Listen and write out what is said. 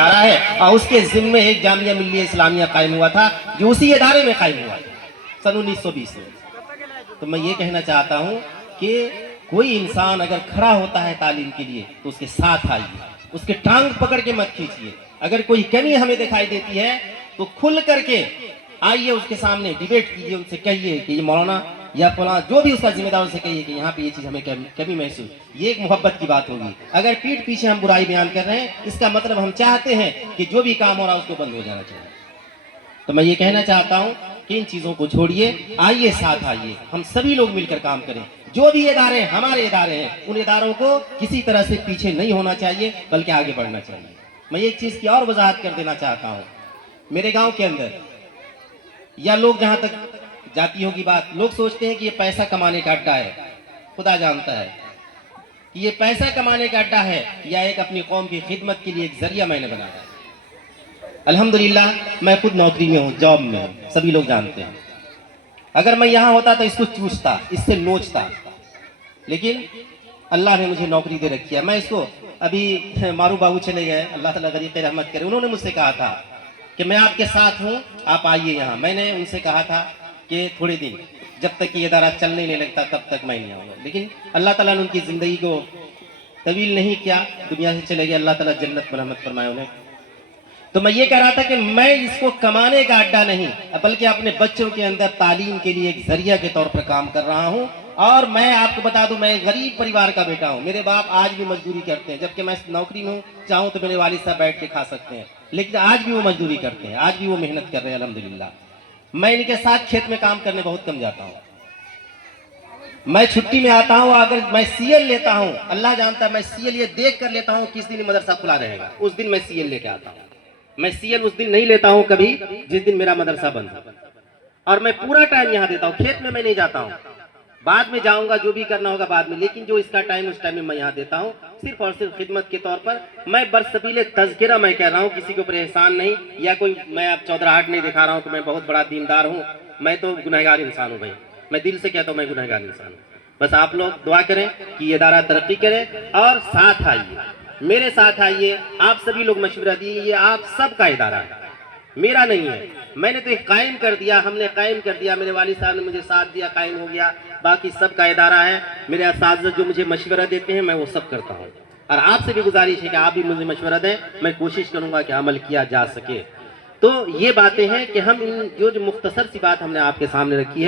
ادارہ ہے اور اس کے ذمے ایک جامعہ ملیہ اسلامیہ قائم ہوا تھا جو اسی ادارے میں قائم ہوا سن 1920 میں۔ تو میں یہ کہنا چاہتا ہوں کہ کوئی انسان اگر کھڑا ہوتا ہے تعلیم کے لیے تو اس کے ساتھ آئیے، اس کے ٹانگ پکڑ کے مت کھینچیے۔ اگر کوئی کمی ہمیں دکھائی دیتی ہے تو کھل کر کے آئیے، اس کے سامنے ڈیبیٹ کیجیے، ان سے کہیے کہ یہ مولانا یا فلاں جو بھی اس کا ذمہ دار، ان سے کہیے کہ یہاں پہ یہ چیز ہمیں کمی محسوس، یہ ایک محبت کی بات ہوگی۔ اگر پیٹھ پیچھے ہم برائی بیان کر رہے ہیں، اس کا مطلب ہم چاہتے ہیں کہ جو بھی کام ہو رہا ہے اس کو بند ہو جانا چاہیے۔ تو میں یہ کہنا چاہتا ہوں کہ ان چیزوں کو چھوڑیے، آئیے ساتھ آئیے، ہم سبھی لوگ مل کر کام کریں۔ جو بھی ادارے ہمارے ادارے ہیں، ان اداروں کو کسی طرح سے پیچھے نہیں ہونا چاہیے بلکہ آگے بڑھنا چاہیے۔ میں ایک چیز کی اور وضاحت کر دینا چاہتا ہوں، میرے گاؤں کے اندر یا لوگ جہاں تک جاتی ہوگی بات، لوگ سوچتے ہیں کہ یہ پیسہ کمانے کا اڈا ہے۔ خدا جانتا ہے کہ یہ پیسہ کمانے کا اڈا ہے یا ایک اپنی قوم کی خدمت کے لیے ایک ذریعہ میں نے بنایا۔ الحمدللہ میں خود نوکری میں ہوں، جاب میں ہوں، سبھی لوگ جانتے ہیں۔ اگر میں یہاں ہوتا تو اس کو چوستا، اس سے نوچتا، لیکن اللہ نے مجھے نوکری دے رکھی ہے۔ میں اس کو ابھی مارو بابو چلے گئے، اللہ تعالیٰ غریق رحمت کرے، انہوں نے مجھ سے کہا تھا کہ میں آپ کے ساتھ ہوں، آپ آئیے یہاں۔ میں نے ان سے کہا تھا کہ تھوڑے دن جب تک یہ ادارہ چلنے نہیں لگتا تب تک میں نہیں آؤں گا، لیکن اللہ تعالیٰ نے ان کی زندگی کو طویل نہیں کیا، دنیا سے چلے گئے، اللہ تعالیٰ جنت مرحمت فرمائے انہیں۔ تو میں یہ کہہ رہا تھا کہ میں اس کو کمانے کا اڈا نہیں بلکہ اپنے بچوں کے اندر تعلیم کے لیے ایک ذریعہ کے طور پر کام کر رہا ہوں۔ اور میں آپ کو بتا دوں، میں غریب پریوار کا بیٹا ہوں، میرے باپ آج بھی مزدوری کرتے ہیں، جبکہ میں نوکری میں ہوں، چاہوں تو میرے والد صاحب بیٹھ کے کھا سکتے ہیں، لیکن آج بھی وہ مزدوری کرتے ہیں، آج بھی وہ محنت کر رہے ہیں الحمدللہ۔ میں ان کے ساتھ کھیت میں کام کرنے بہت کم جاتا ہوں، میں چھٹی میں آتا ہوں، اگر میں سی ایل لیتا ہوں، اللہ جانتا ہے میں سی ایل یہ دیکھ کر لیتا ہوں کس دن مدرسہ کھلا رہے گا، اس دن میں سی ایل لے کے آتا ہوں۔ میں سی ایل اس دن نہیں لیتا ہوں کبھی جس دن میرا مدرسہ بند ہے، اور میں پورا ٹائم یہاں دیتا ہوں، کھیت میں نہیں جاتا ہوں، بعد میں جاؤں گا جو بھی کرنا ہوگا بعد میں، لیکن جو اس کا ٹائم اس ٹائم میں یہاں دیتا ہوں صرف اور صرف خدمت کے طور پر۔ میں برسبیل تذکرہ میں کہہ رہا ہوں، کسی کے اوپر احسان نہیں، یا کوئی میں اب چودراہٹ نہیں دکھا رہا ہوں کہ میں بہت بڑا دیندار ہوں، میں تو گنہگار انسان ہوں بھائی، میں دل سے کہتا ہوں میں گنہگار انسان ہوں۔ بس آپ لوگ دعا کریں کہ یہ ادارہ ترقی کرے اور ساتھ آئیے، میرے ساتھ آئیے، آپ سبھی لوگ مشورہ دیے، یہ آپ سب کا ادارہ ہے، میرا نہیں ہے۔ میں نے تو ایک قائم کر دیا، ہم نے قائم کر دیا، میرے والد صاحب نے مجھے ساتھ دیا، قائم ہو گیا، باقی سب کا ادارہ ہے۔ میرے اساتذہ جو مجھے مشورہ دیتے ہیں میں وہ سب کرتا ہوں، اور آپ سے بھی گزارش ہے کہ آپ بھی مجھے مشورہ دیں، میں کوشش کروں گا کہ عمل کیا جا سکے۔ تو یہ باتیں ہیں کہ ہم جو مختصر سی بات ہم نے آپ کے سامنے رکھی ہے۔